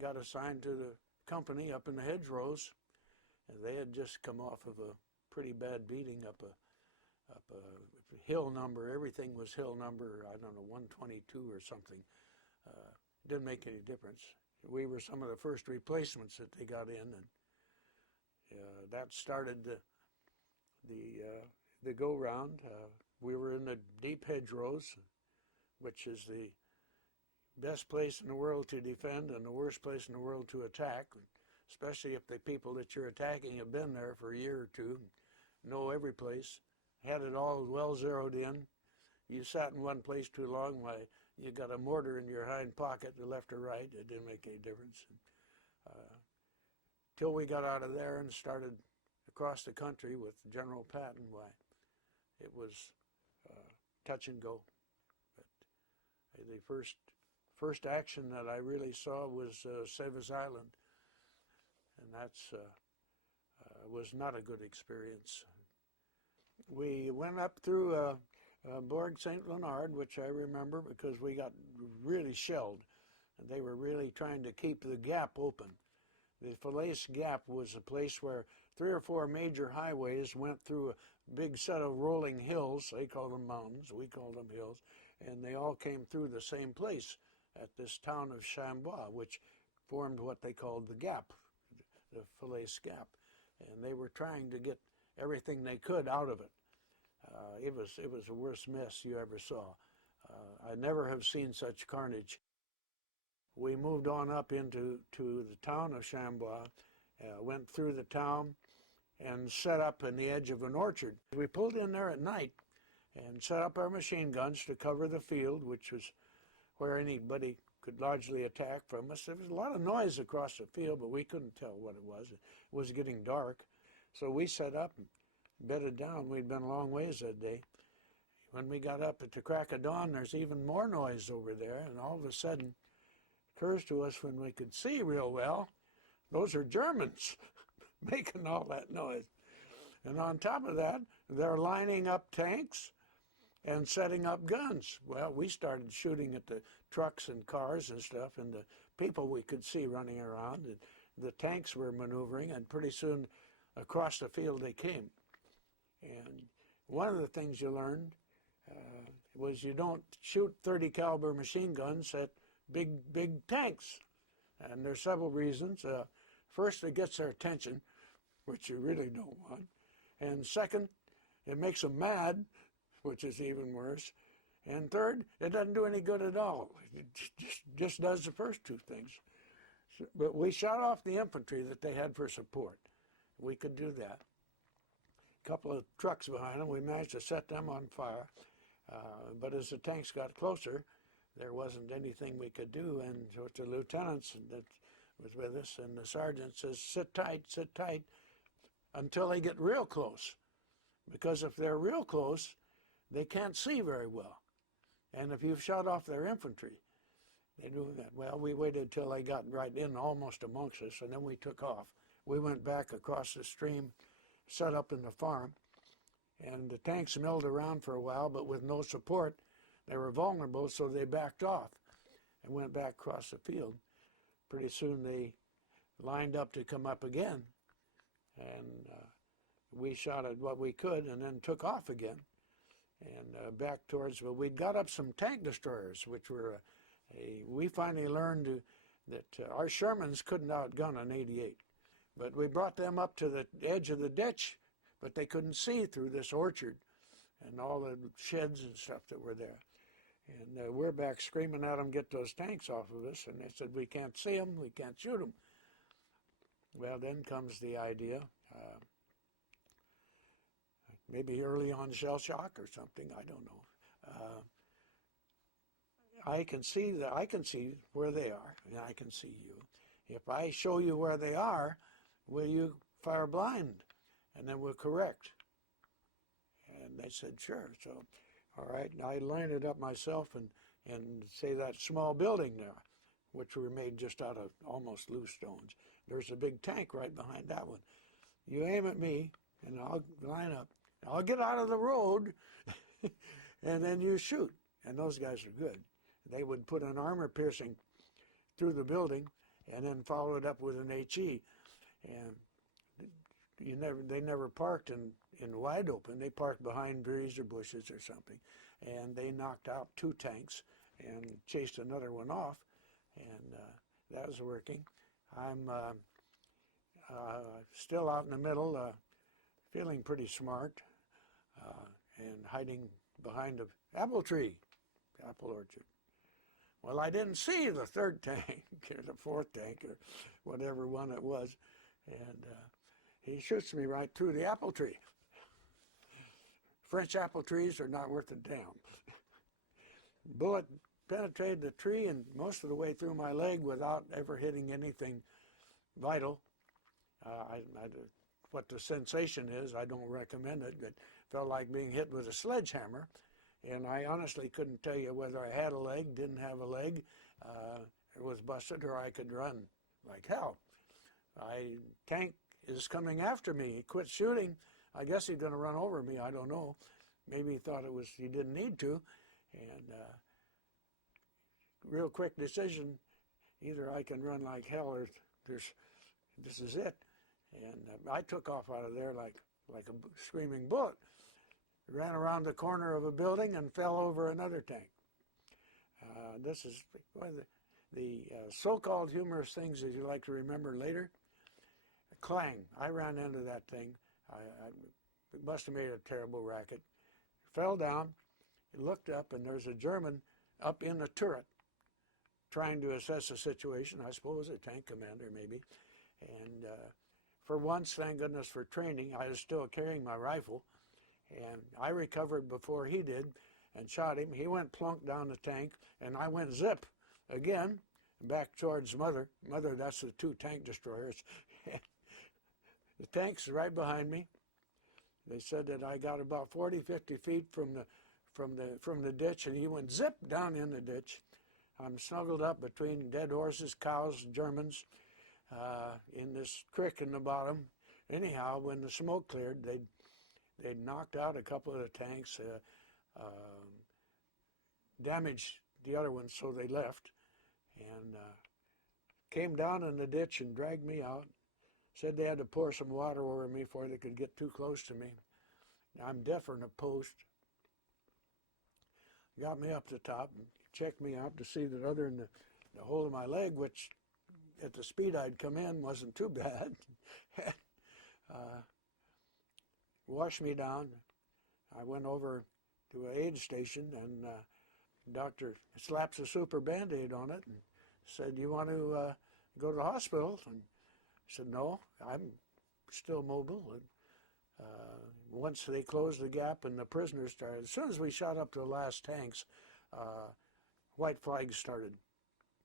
got assigned to the company up in the hedgerows, and they had just come off of a pretty bad beating up a hill number. Everything was hill number, I don't know, 122 or something. Didn't make any difference. We were some of the first replacements that they got in, and that started the go-round. We were in the deep hedgerows, which is the best place in the world to defend and the worst place in the world to attack, especially if the people that you're attacking have been there for a year or two, know every place, had it all well zeroed in. You sat in one place too long, why, you got a mortar in your hind pocket, the left or right, it didn't make any difference. Till we got out of there and started across the country with General Patton, why, it was touch and go. But the first action that I really saw was Sevis Island, and that's was not a good experience. We went up through Bourg St. Leonard, which I remember because we got really shelled, and they were really trying to keep the gap open. The Falaise Gap was a place where 3 or 4 major highways went through a big set of rolling hills. They called them mountains, we called them hills, and they all came through the same place at this town of Chambois, which formed what they called the Gap, the Falaise Gap. And they were trying to get everything they could out of it. It was the worst mess you ever saw. I never have seen such carnage. We moved on up into the town of Chambois, went through the town, and set up in the edge of an orchard. We pulled in there at night and set up our machine guns to cover the field, which was where anybody could largely attack from us. There was a lot of noise across the field, but we couldn't tell what it was. It was getting dark. So we set up and bedded down. We'd been a long ways that day. When we got up at the crack of dawn, there's even more noise over there, and all of a sudden, it occurs to us when we could see real well, those are Germans making all that noise. And on top of that, they're lining up tanks and setting up guns. Well, we started shooting at the trucks and cars and stuff, and the people we could see running around, and the tanks were maneuvering, and pretty soon across the field they came. And one of the things you learned was you don't shoot 30 caliber machine guns at big tanks. And there's several reasons. First, it gets their attention, which you really don't want. And second, it makes them mad, which is even worse. And third, it doesn't do any good at all. It just does the first two things. But we shot off the infantry that they had for support. We could do that. A couple of trucks behind them, we managed to set them on fire. But as the tanks got closer, there wasn't anything we could do. And so the lieutenants that was with us and the sergeant says, sit tight, until they get real close. Because if they're real close, they can't see very well. And if you've shot off their infantry, they do that. Well, we waited till they got right in almost amongst us, and then we took off. We went back across the stream, set up in the farm, and the tanks milled around for a while, but with no support, they were vulnerable, so they backed off and went back across the field. Pretty soon they lined up to come up again, and we shot at what we could and then took off again and back towards, well, we'd got up some tank destroyers, which were, we finally learned that our Shermans couldn't outgun an 88. But we brought them up to the edge of the ditch, but they couldn't see through this orchard and all the sheds and stuff that were there. And we're back screaming at them, get those tanks off of us, and they said, we can't see them, we can't shoot them. Well, then comes the idea, maybe early on shell shock or something, I don't know. I can see where they are, and I can see you. If I show you where they are, will you fire blind? And then we'll correct. And they said, sure. So, all right, and I lined it up myself and say that small building there, which were made just out of almost loose stones. There's a big tank right behind that one. You aim at me, and I'll line up. I'll get out of the road, and then you shoot. And those guys are good. They would put an armor piercing through the building, and then followed up with an HE. And they never parked in wide open. They parked behind trees or bushes or something, and they knocked out 2 tanks and chased another one off, and that was working. I'm still out in the middle, feeling pretty smart, and hiding behind an apple tree, apple orchard. Well, I didn't see the 3rd tank or the 4th tank or whatever one it was, and he shoots me right through the apple tree. French apple trees are not worth a damn. Bullet penetrated the tree and most of the way through my leg without ever hitting anything vital. What the sensation is, I don't recommend it. It felt like being hit with a sledgehammer, and I honestly couldn't tell you whether I had a leg, didn't have a leg, it was busted, or I could run like hell. Tank is coming after me. He quit shooting. I guess he's going to run over me. I don't know. Maybe he thought he didn't need to. And real quick decision, either I can run like hell or this is it. And I took off out of there like a screaming bullet. Ran around the corner of a building and fell over another tank. This is one of the so-called humorous things that you like to remember later. Clang. I ran into that thing. It must have made a terrible racket. Fell down, looked up, and there's a German up in the turret trying to assess the situation. I suppose a tank commander maybe. And for once, thank goodness for training, I was still carrying my rifle. And I recovered before he did and shot him. He went plunk down the tank, and I went zip again back towards Mother. Mother, that's the 2 tank destroyers. The tank's right behind me. They said that I got about 40, 50 feet from the ditch, and he went zip down in the ditch. I'm snuggled up between dead horses, cows, Germans, in this creek in the bottom. Anyhow, when the smoke cleared, they'd knocked out a couple of the tanks, damaged the other ones, so they left, and came down in the ditch and dragged me out. Said they had to pour some water over me before they could get too close to me. I'm deaf in a post. Got me up the top and checked me out to see that other than the hole in my leg, which at the speed I'd come in wasn't too bad, washed me down. I went over to an aid station, and the doctor slaps a super Band-Aid on it and said, "You want to go to the hospital?" And I said, "No, I'm still mobile." And once they closed the gap and the prisoners started, as soon as we shot up to the last tanks, white flags started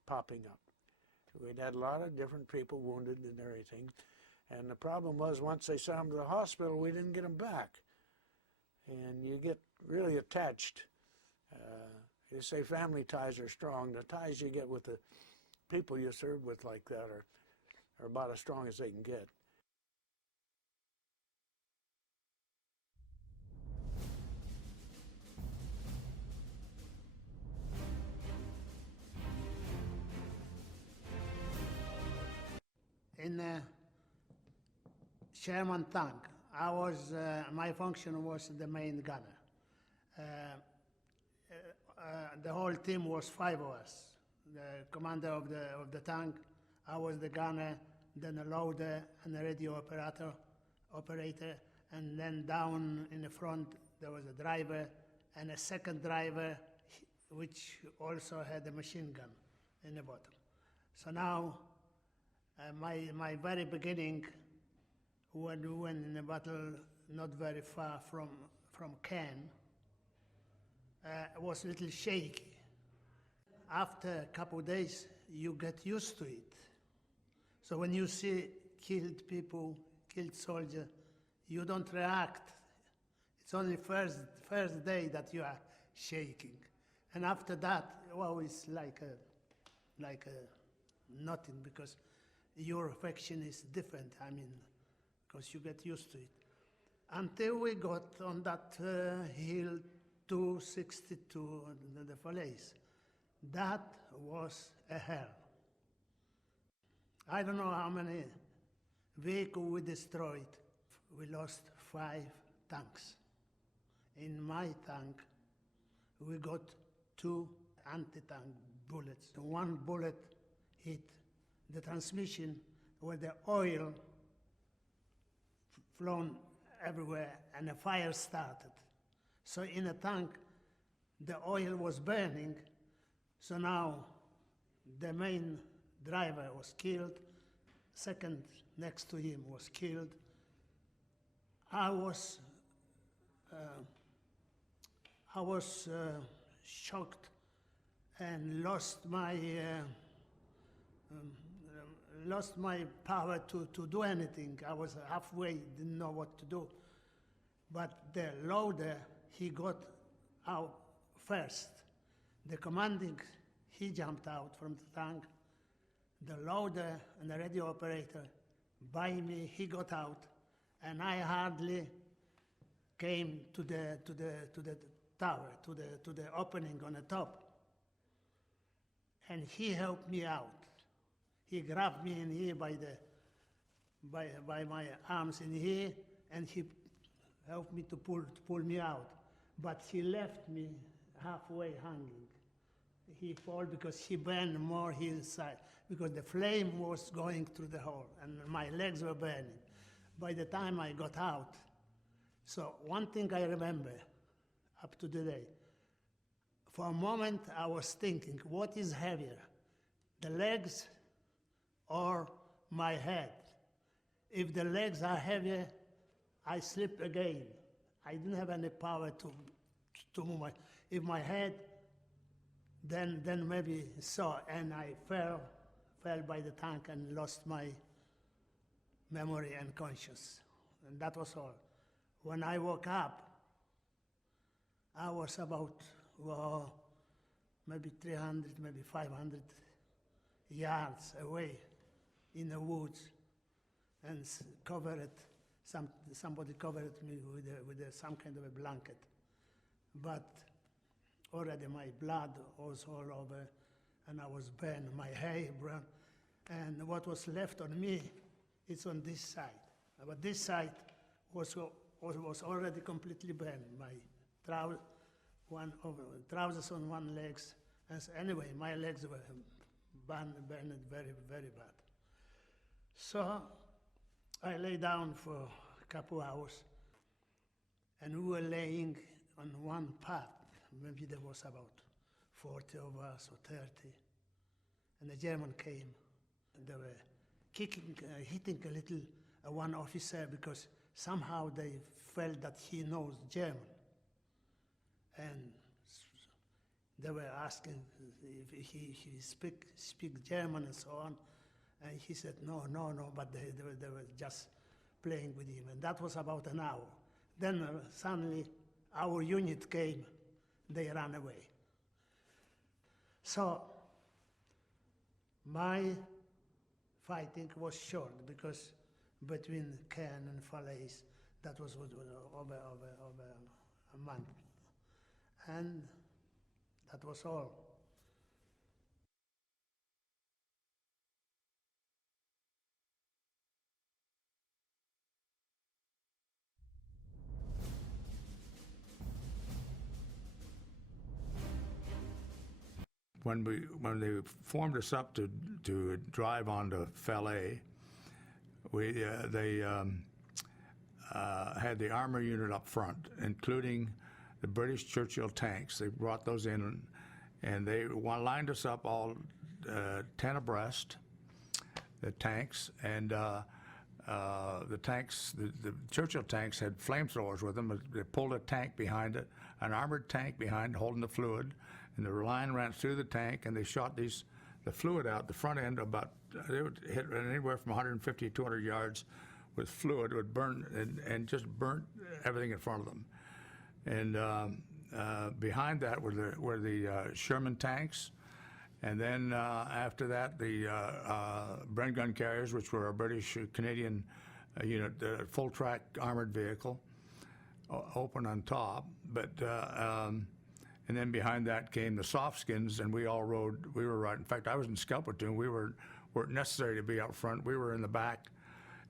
popping up. We'd had a lot of different people wounded and everything. And the problem was, once they sent them to the hospital, we didn't get them back. And you get really attached. They say family ties are strong. The ties you get with the people you serve with like that are about as strong as they can get. In Sherman tank, my function was the main gunner. The whole team was 5 of us. The commander of the tank, I was the gunner, then a loader and a radio operator, and then down in the front there was a driver and a second driver, which also had a machine gun in the bottom. So now, my very beginning, when we went in a battle not very far from Caen, was a little shaky. After a couple of days, you get used to it. So when you see killed people, killed soldiers, you don't react. It's only first day that you are shaking. And after that, well, it's like nothing, because your affection is different, because you get used to it. Until we got on that hill 262, the Falaise. That was a hell. I don't know how many vehicles we destroyed. We lost 5 tanks. In my tank, we got 2 anti-tank bullets. One bullet hit the transmission where the oil flown everywhere and a fire started. So in a tank, the oil was burning, so now the main driver was killed, second next to him was killed. I was shocked and lost my power to do anything. I was halfway, didn't know what to do. But the loader, he got out first. The commanding, he jumped out from the tank. The loader and the radio operator, by me, he got out, and I hardly came to the tower, to the opening on the top. And he helped me out. He grabbed me in here by my arms in here, and he helped me to pull me out. But he left me halfway hanging. He fell because he burned more his side, because the flame was going through the hole, and my legs were burning. By the time I got out, so one thing I remember up to today, for a moment I was thinking, what is heavier, the legs or my head? If the legs are heavier, I slip again. I didn't have any power to move if my head, then maybe so, and I fell by the tank and lost my memory and conscience, and that was all. When I woke up, I was about maybe 300, maybe 500 yards away in the woods, and somebody covered me with some kind of a blanket. But already my blood was all over, and I was burned, my hair burned, and what was left on me is on this side. But this side was already completely burned. My trousers on one legs, and so anyway, my legs were burned very, very bad. So I lay down for a couple hours, and we were laying on one path. Maybe there was about 40 of us or 30. And the German came, and they were hitting a little one officer because somehow they felt that he knows German. And they were asking if he speak German and so on. And he said, no, but they were just playing with him. And that was about an hour. Then suddenly our unit came, they ran away. So my fighting was short because between Caen and Falaise, that was over a month. And that was all. When they formed us up to drive on to Falaise, they had the armor unit up front, including the British Churchill tanks. They brought those in, and they lined us up all 10 abreast, the tanks, and the Churchill tanks had flamethrowers with them. They pulled a tank behind it, an armored tank behind holding the fluid, and the line ran through the tank, and they shot the fluid out the front end about, they would hit anywhere from 150 to 200 yards with fluid. It would burn and just burnt everything in front of them. And behind that were the Sherman tanks, and then after that the Bren gun carriers, which were a British Canadian unit, full track armored vehicle, open on top, but. And then behind that came the soft skins, and we were riding. In fact, I was in scout platoon. We were weren't necessary to be out front. We were in the back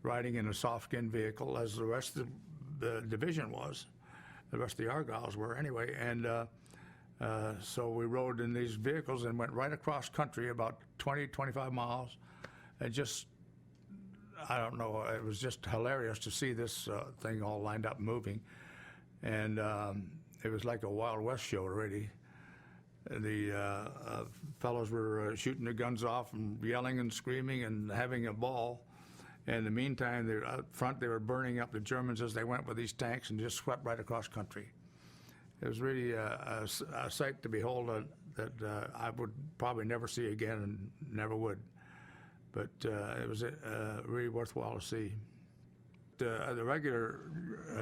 riding in a soft-skin vehicle as the rest of the division was. The rest of the Argylls were anyway. And so we rode in these vehicles and went right across country about 20, 25 miles. And just, I don't know, it was just hilarious to see this thing all lined up moving. And it was like a Wild West show already. The fellows were shooting their guns off and yelling and screaming and having a ball. In the meantime, they were out front, they were burning up the Germans as they went with these tanks and just swept right across country. It was really a sight to behold that I would probably never see again and never would. But it was really worthwhile to see. The regular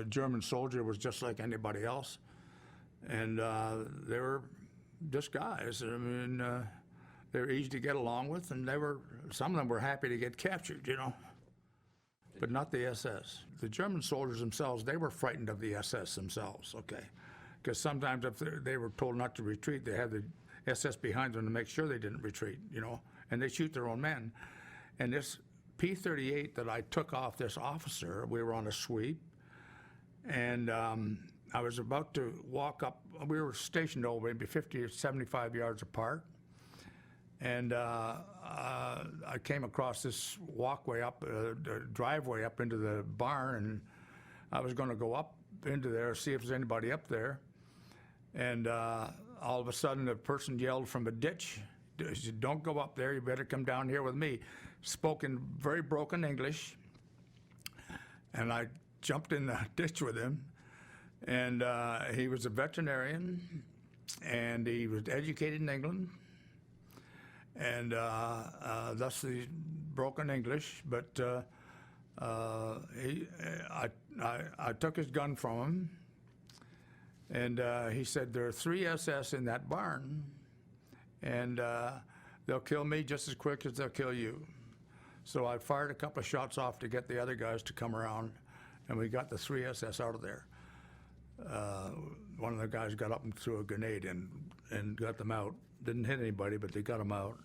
German soldier was just like anybody else. And they were just guys. I mean, they were easy to get along with, and some of them were happy to get captured, you know. But not the SS. The German soldiers themselves, they were frightened of the SS themselves, okay? Because sometimes if they were told not to retreat, they had the SS behind them to make sure they didn't retreat, you know? And they shoot their own men. And this P-38 that I took off this officer, we were on a sweep, and I was about to walk up. We were stationed over maybe 50 or 75 yards apart, and I came across this walkway up, driveway up into the barn, and I was going to go up into there, see if there's anybody up there, and all of a sudden a person yelled from a ditch, he said, "Don't go up there, you better come down here with me." Spoke in very broken English, and I jumped in the ditch with him. And he was a veterinarian, and he was educated in England, and thus the broken English. But I took his gun from him, and he said, "There are 3 SS in that barn, and they'll kill me just as quick as they'll kill you." So I fired a couple of shots off to get the other guys to come around, and we got the 3 SS out of there. One of the guys got up and threw a grenade and got them out. Didn't hit anybody, but they got them out.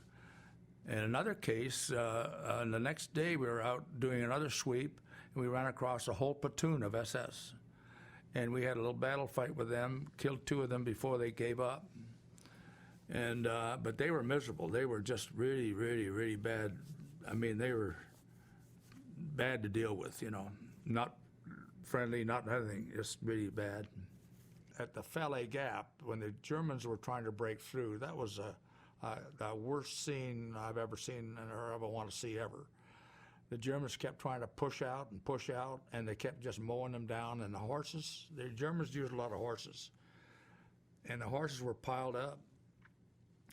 In another case, the next day we were out doing another sweep, and we ran across a whole platoon of SS. And we had a little battle fight with them, killed 2 of them before they gave up. And but they were miserable. They were just really, really, really bad. I mean, they were bad to deal with, you know, not friendly, not anything, just really bad. At the Falaise Gap, when the Germans were trying to break through, that was the worst scene I've ever seen or ever want to see ever. The Germans kept trying to push out, and they kept just mowing them down. And the Germans used a lot of horses. And the horses were piled up,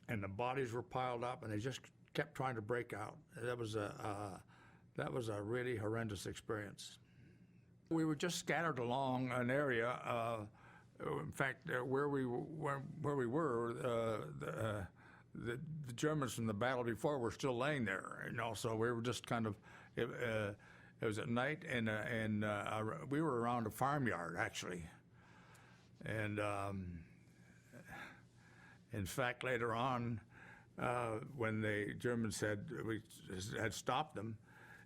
and the bodies were piled up, and they just kept trying to break out. That was a really horrendous experience. We were just scattered along an area. In fact, where we were, the Germans from the battle before were still laying there. You know, so we were just kind of. It was at night, and we were around a farmyard actually. And in fact, later on, when the Germans we had stopped them,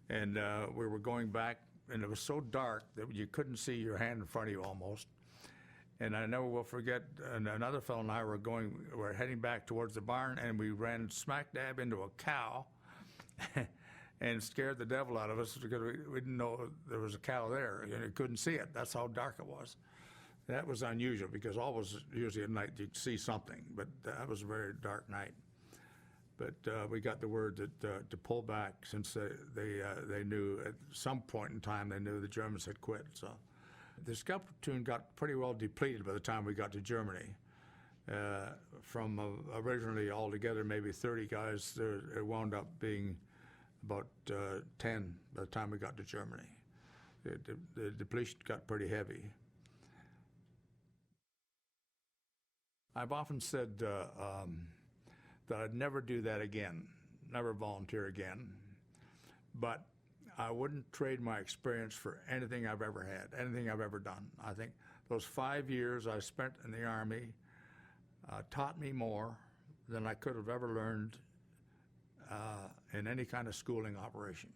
and we were going back. And it was so dark that you couldn't see your hand in front of you almost. And I never will forget, and another fellow and I were heading back towards the barn, and we ran smack dab into a cow and scared the devil out of us because we didn't know there was a cow there, and you couldn't see it. That's how dark it was. That was unusual because always, usually at night, you'd see something, but that was a very dark night. But we got the word that to pull back since they knew at some point in time they knew the Germans had quit. So the scout platoon got pretty well depleted by the time we got to Germany. From originally altogether maybe 30 guys, there wound up being about 10 by the time we got to Germany. The depletion got pretty heavy. I've often said that I'd never do that again, never volunteer again. But I wouldn't trade my experience for anything I've ever had, anything I've ever done. I think those 5 years I spent in the Army taught me more than I could have ever learned in any kind of schooling operation.